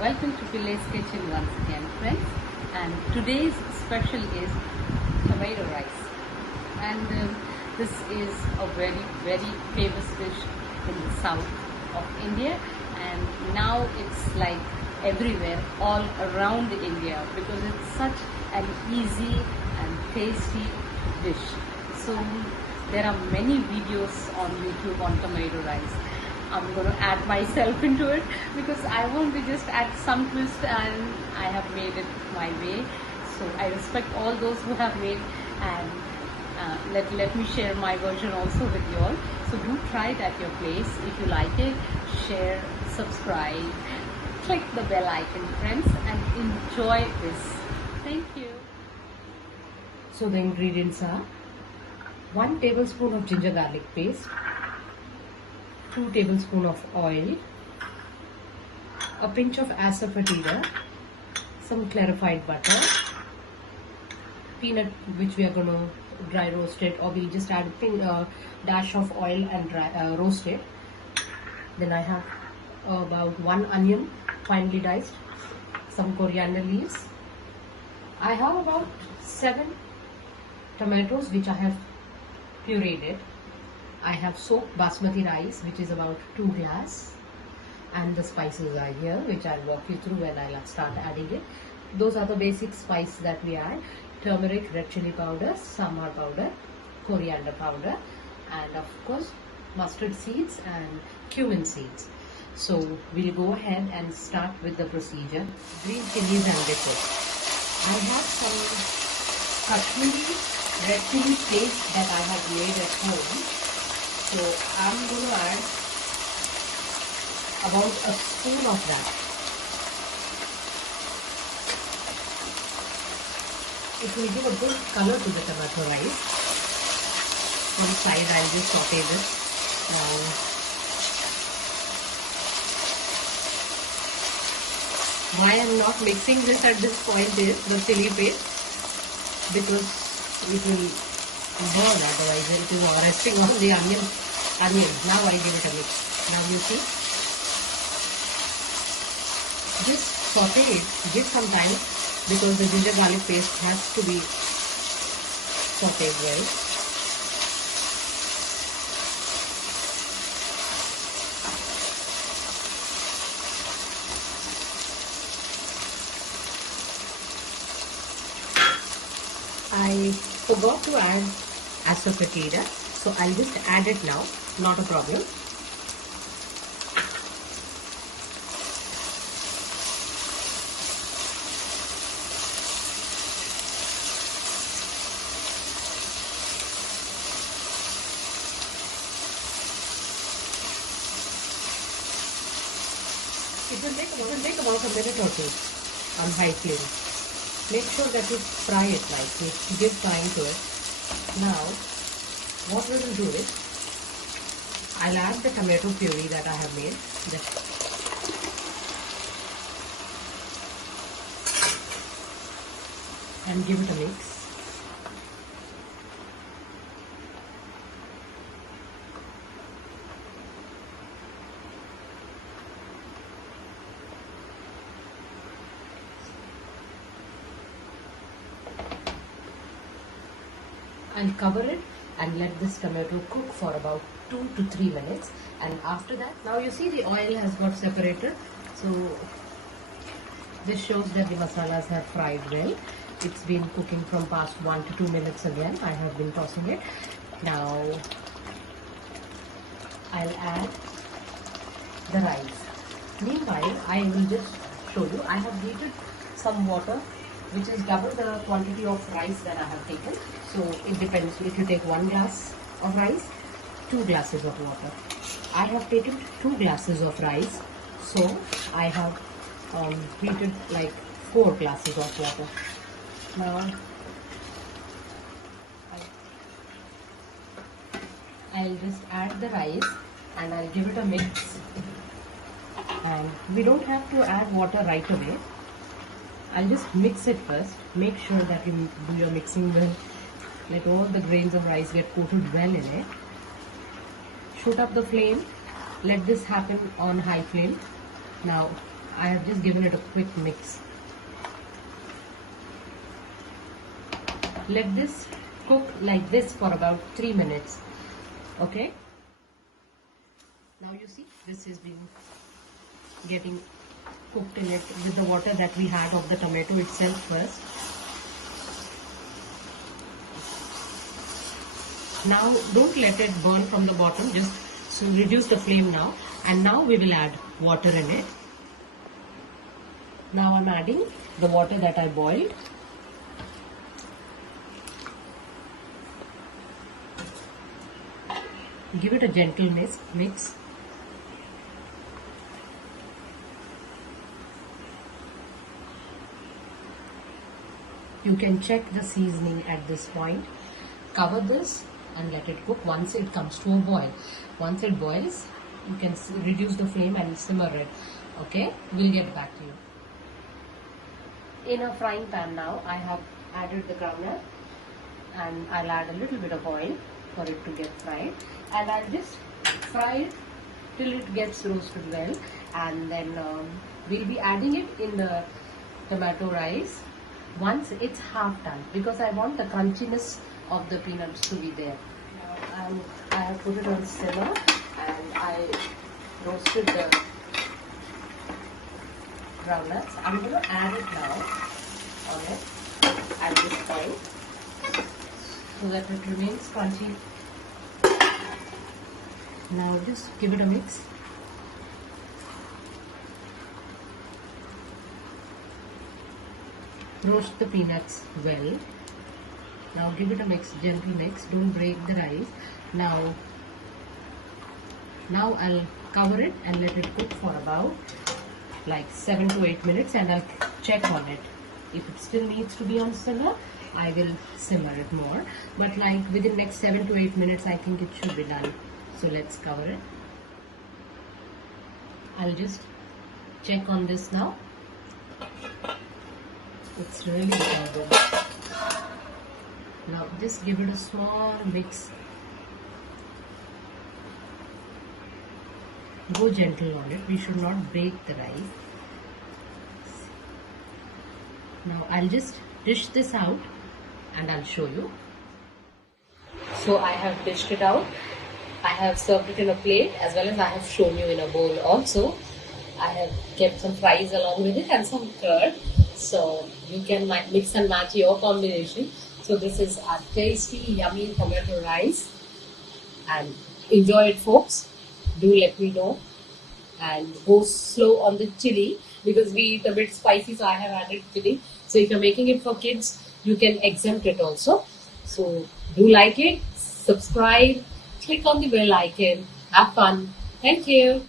Welcome to Pilay's Kitchen once again, friends. And today's special is tomato rice. And this is a very famous dish in the south of India. And now it's like everywhere, all around India, because it's such an easy and tasty dish. So there are many videos on YouTube on tomato rice. I'm going to add myself into it because I want to just add some twist, and I have made it my way. So I respect all those who have made, and let me share my version also with you all. So do try it at your place. If you like it, share, subscribe, click the bell icon, friends, and enjoy this. Thank you. So the ingredients are 1 tablespoon of ginger garlic paste, 2 tablespoons of oil, a pinch of asafoetida, some clarified butter, peanut which we are going to dry roast it, or we just add a dash of oil and roast it. Then I have about 1 onion finely diced, some coriander leaves. I have about 7 tomatoes which I have pureed it. I have soaked basmati rice, which is about 2 glasses, and the spices are here, which I'll walk you through when I'll start adding it. Those are the basic spices that we add: turmeric, red chili powder, sambar powder, coriander powder, and of course mustard seeds and cumin seeds. So we'll go ahead and start with the procedure. Green chilies and liquid. I have some Kashmiri red chili paste that I have made at home. So I'm going to add about a spoon of that. It will give a good color to the tomato rice. One side I'll just saute this. Why I'm not mixing this at this point is the chili paste, because it will burn, otherwise it is resting on the onion. Now I give it a mix. Now you see, just saute it, give some time, because the ginger garlic paste has to be sauteed well. I forgot to add asafoetida, so I'll just add it now, not a problem. It will take about a minute or two on high flame. Make sure that you fry it nicely, give time to it. Now, what we will do is, I'll add the tomato puree that I have made. And give it a mix. And cover it and let this tomato cook for about 2 to 3 minutes. And after that, now you see the oil has got separated. So this shows that the masalas have fried well. It's been cooking from past 1 to 2 minutes again. I have been tossing it. Now I'll add the rice. Meanwhile, I will just show you. I have heated some water, which is double the quantity of rice that I have taken. So it depends. If you take 1 glass of rice, 2 glasses of water. I have taken 2 glasses of rice, so I have heated like 4 glasses of water. Now I'll just add the rice and I'll give it a mix. And we don't have to add water right away. I'll just mix it first. Make sure that you do your mixing well. Let all the grains of rice get coated well in it. Shoot up the flame. Let this happen on high flame. Now I have just given it a quick mix. Let this cook like this for about 3 minutes. Okay. Now you see this is being getting cooked in it with the water that we had of the tomato itself first. Now don't let it burn from the bottom, just so reduce the flame now, and now we will add water in it. Now I'm adding the water that I boiled. Give it a gentle mix. You can check the seasoning at this point. Cover this and let it cook once it comes to a boil. Once it boils, you can reduce the flame and simmer it. Okay, we'll get back to you. In a frying pan now, I have added the groundnut and I'll add a little bit of oil for it to get fried, and I'll just fry it till it gets roasted well, and then we'll be adding it in the tomato rice once it's half done, because I want the crunchiness of the peanuts to be there. Now I have put it on simmer and I roasted the groundnuts. I'm going to add it now on it at this point so that it remains crunchy. Now just give it a mix. Roast the peanuts well. Now give it a mix, gentle mix, don't break the rice. Now I'll cover it and let it cook for about like 7 to 8 minutes, and I'll check on it. If it still needs to be on simmer, I will simmer it more, but like within next 7 to 8 minutes I think it should be done. So let's cover it. I'll just check on this now. It's really become good. Now just give it a small mix. Go gentle on it. We should not break the rice. Now I'll just dish this out and I'll show you. So I have dished it out. I have served it in a plate, as well as I have shown you in a bowl also. I have kept some fries along with it and some curd. So you can mix and match your combination. So this is our tasty, yummy tomato rice. And enjoy it, folks. Do let me know. And go slow on the chili, because we eat a bit spicy, so I have added chili. So if you're making it for kids, you can exempt it also. So do like it, subscribe, click on the bell icon, have fun. Thank you.